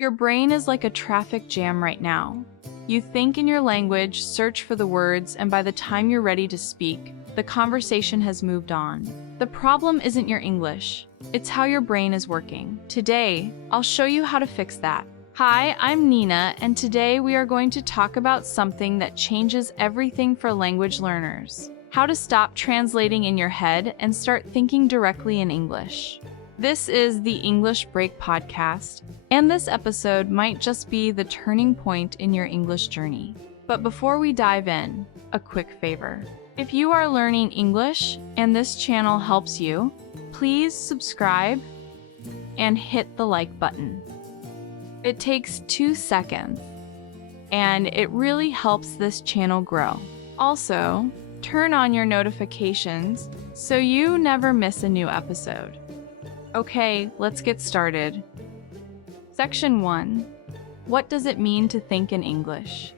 Your brain is like a traffic jam right now. You think in your language, search for the words, and by the time you're ready to speak, the conversation has moved on. The problem isn't your English, it's how your brain is working. Today, I'll show you how to fix that. Hi, I'm Nina, and today we are going to talk about something that changes everything for language learners. How to stop translating in your head and start thinking directly in English. This is the English Break podcast, and this episode might just be the turning point in your English journey. But before we dive in, a quick favor. If you are learning English and this channel helps you, please subscribe and hit the like button. It takes 2 seconds, and it really helps this channel grow. Also, turn on your notifications so you never miss a new episode. Okay, let's get started. Section 1. What does it mean to think in English?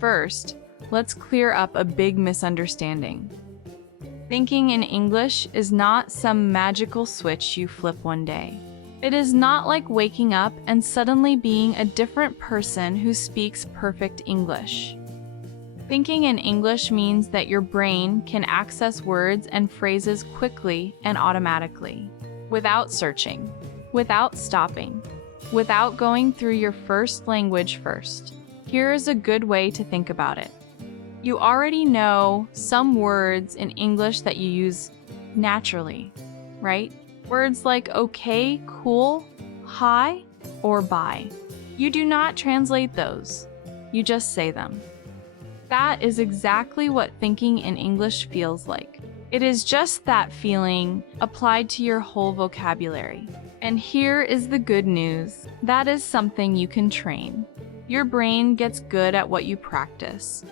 First, let's clear up a big misunderstanding. Thinking in English is not some magical switch you flip one day. It is not like waking up and suddenly being a different person who speaks perfect English. Thinking in English means that your brain can access words and phrases quickly and automatically, without searching, without stopping, without going through your first language first. Here is a good way to think about it. You already know some words in English that you use naturally, right? Words like okay, cool, hi, or bye. You do not translate those. You just say them. That is exactly what thinking in English feels like. It is just that feeling applied to your whole vocabulary. And here is the good news. That is something you can train. Your brain gets good at what you practice.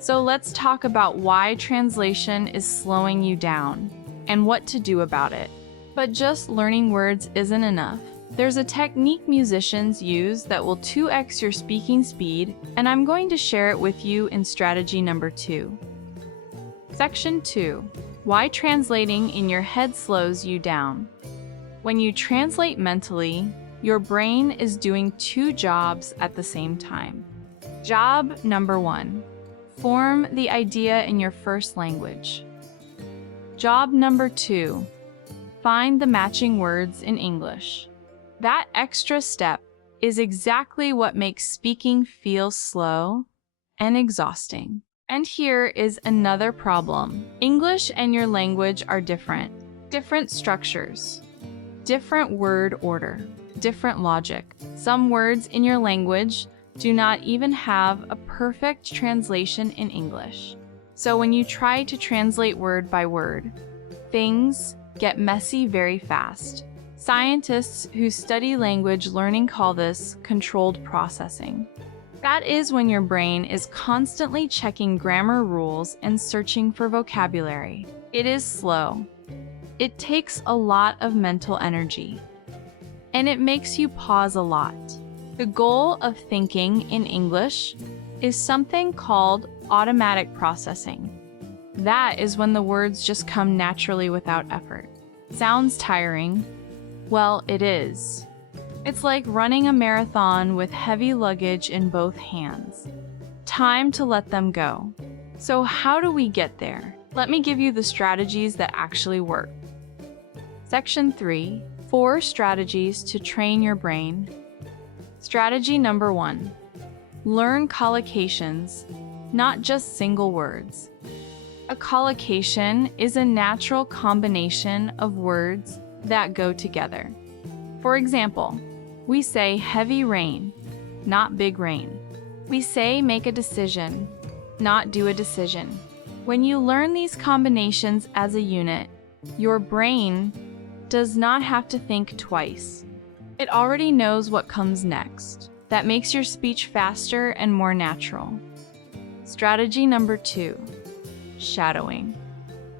So let's talk about why translation is slowing you down and what to do about it. But just learning words isn't enough. There's a technique musicians use that will 2x your speaking speed, and I'm going to share it with you in strategy number 2. Section 2. Why translating in your head slows you down. When you translate mentally, your brain is doing 2 jobs at the same time. Job number 1. Form the idea in your first language. Job number 2. Find the matching words in English. That extra step is exactly what makes speaking feel slow and exhausting. And here is another problem. English and your language are different. Different structures, different word order, different logic. Some words in your language do not even have a perfect translation in English. So when you try to translate word by word, things get messy very fast. Scientists who study language learning call this controlled processing. That is when your brain is constantly checking grammar rules and searching for vocabulary. It is slow. It takes a lot of mental energy. And it makes you pause a lot. The goal of thinking in English is something called automatic processing. That is when the words just come naturally without effort. Sounds tiring? Well, it is. It's like running a marathon with heavy luggage in both hands. Time to let them go. So how do we get there? Let me give you the strategies that actually work. Section 3. 4 strategies to train your brain. Strategy number 1. Learn collocations, not just single words. A collocation is a natural combination of words that go together. For example, we say heavy rain, not big rain. We say make a decision, not do a decision. When you learn these combinations as a unit, your brain does not have to think twice. It already knows what comes next. That makes your speech faster and more natural. Strategy number 2. Shadowing.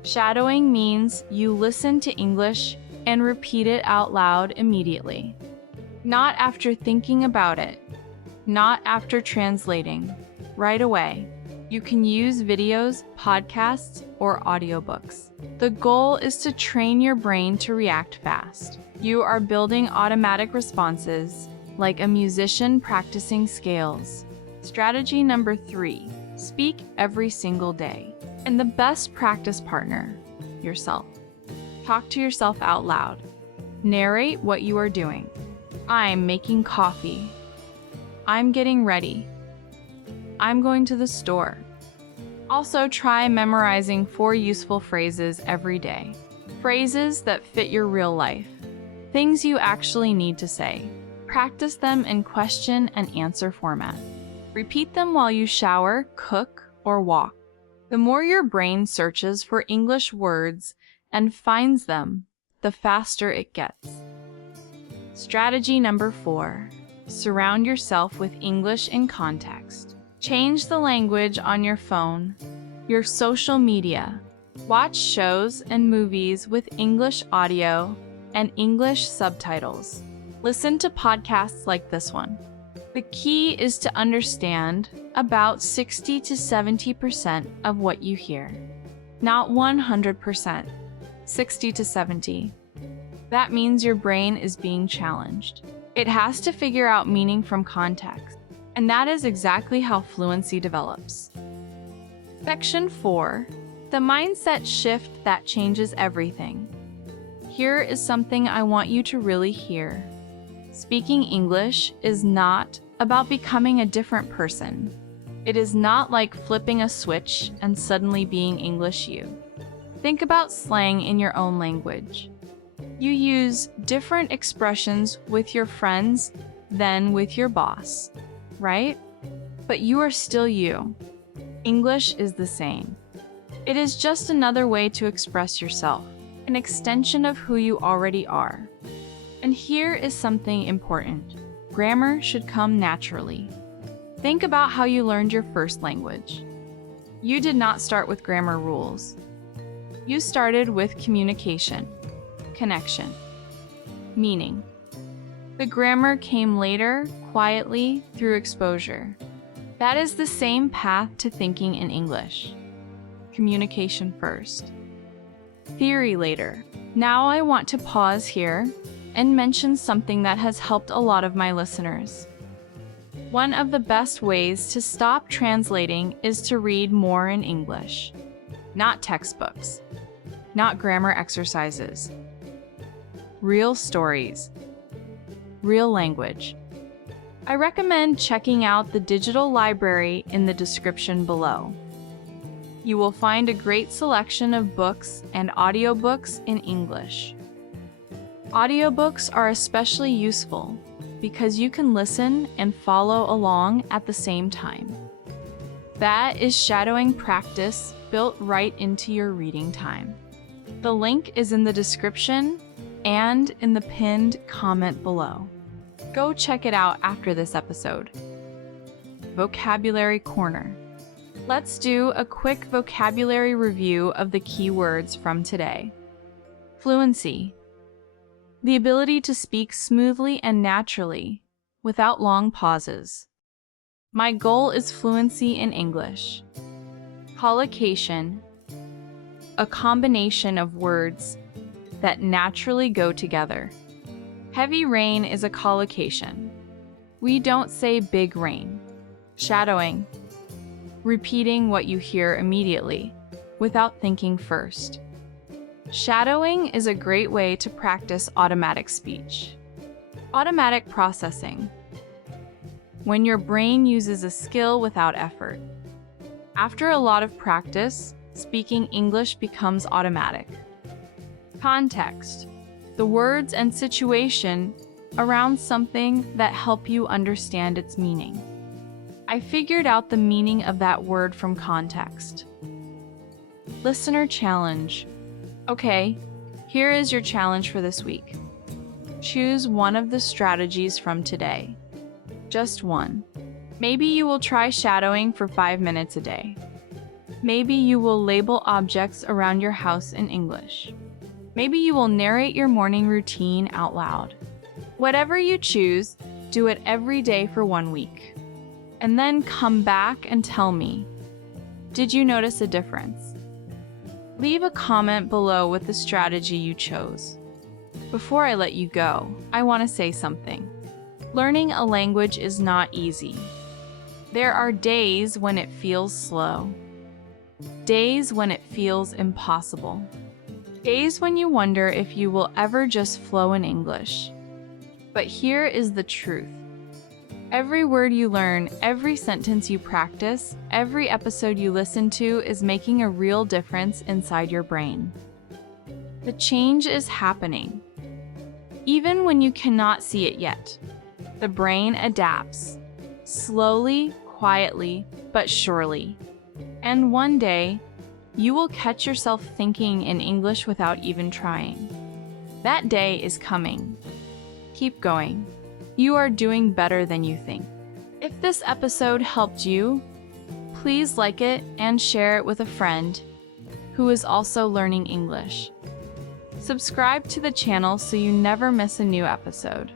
Shadowing means you listen to English and repeat it out loud immediately. Not after thinking about it. Not after translating. Right away. You can use videos, podcasts, or audiobooks. The goal is to train your brain to react fast. You are building automatic responses, like a musician practicing scales. Strategy number 3, speak every single day. And the best practice partner, yourself. Talk to yourself out loud. Narrate what you are doing. I'm making coffee. I'm getting ready. I'm going to the store. Also, try memorizing 4 useful phrases every day. Phrases that fit your real life. Things you actually need to say. Practice them in question and answer format. Repeat them while you shower, cook, or walk. The more your brain searches for English words and finds them, the faster it gets. Strategy number 4, surround yourself with English in context. Change the language on your phone, your social media. Watch shows and movies with English audio and English subtitles. Listen to podcasts like this one. The key is to understand about 60 to 70% of what you hear. Not 100%, 60 to 70. That means your brain is being challenged. It has to figure out meaning from context, and that is exactly how fluency develops. Section 4, the mindset shift that changes everything. Here is something I want you to really hear. Speaking English is not about becoming a different person. It is not like flipping a switch and suddenly being English you. Think about slang in your own language. You use different expressions with your friends than with your boss, right? But you are still you. English is the same. It is just another way to express yourself, an extension of who you already are. And here is something important. Grammar should come naturally. Think about how you learned your first language. You did not start with grammar rules. You started with communication, connection, meaning. The grammar came later, quietly, through exposure. That is the same path to thinking in English. Communication first. Theory later. Now I want to pause here and mention something that has helped a lot of my listeners. One of the best ways to stop translating is to read more in English. Not textbooks, not grammar exercises. Real stories, real language. I recommend checking out the digital library in the description below. You will find a great selection of books and audiobooks in English. Audiobooks are especially useful because you can listen and follow along at the same time. That is shadowing practice built right into your reading time. The link is in the description and in the pinned comment below. Go check it out after this episode. Vocabulary Corner. Let's do a quick vocabulary review of the key words from today. Fluency. The ability to speak smoothly and naturally, without long pauses. My goal is fluency in English. Collocation. A combination of words that naturally go together. Heavy rain is a collocation. We don't say big rain. Shadowing. Repeating what you hear immediately, without thinking first. Shadowing is a great way to practice automatic speech. Automatic processing. When your brain uses a skill without effort. After a lot of practice, speaking English becomes automatic. Context. The words and situation around something that help you understand its meaning. I figured out the meaning of that word from context. Listener challenge. Okay, here is your challenge for this week. Choose one of the strategies from today. Just one. Maybe you will try shadowing for 5 minutes a day. Maybe you will label objects around your house in English. Maybe you will narrate your morning routine out loud. Whatever you choose, do it every day for 1 week. And then come back and tell me, did you notice a difference? Leave a comment below with the strategy you chose. Before I let you go, I want to say something. Learning a language is not easy. There are days when it feels slow, days when it feels impossible, days when you wonder if you will ever just flow in English. But here is the truth. Every word you learn, every sentence you practice, every episode you listen to is making a real difference inside your brain. The change is happening. Even when you cannot see it yet, the brain adapts, slowly, quietly, but surely. And one day, you will catch yourself thinking in English without even trying. That day is coming. Keep going. You are doing better than you think. If this episode helped you, please like it and share it with a friend who is also learning English. Subscribe to the channel so you never miss a new episode.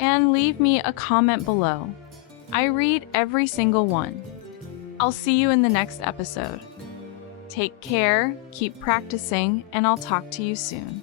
And leave me a comment below. I read every single one. I'll see you in the next episode. Take care, keep practicing, and I'll talk to you soon.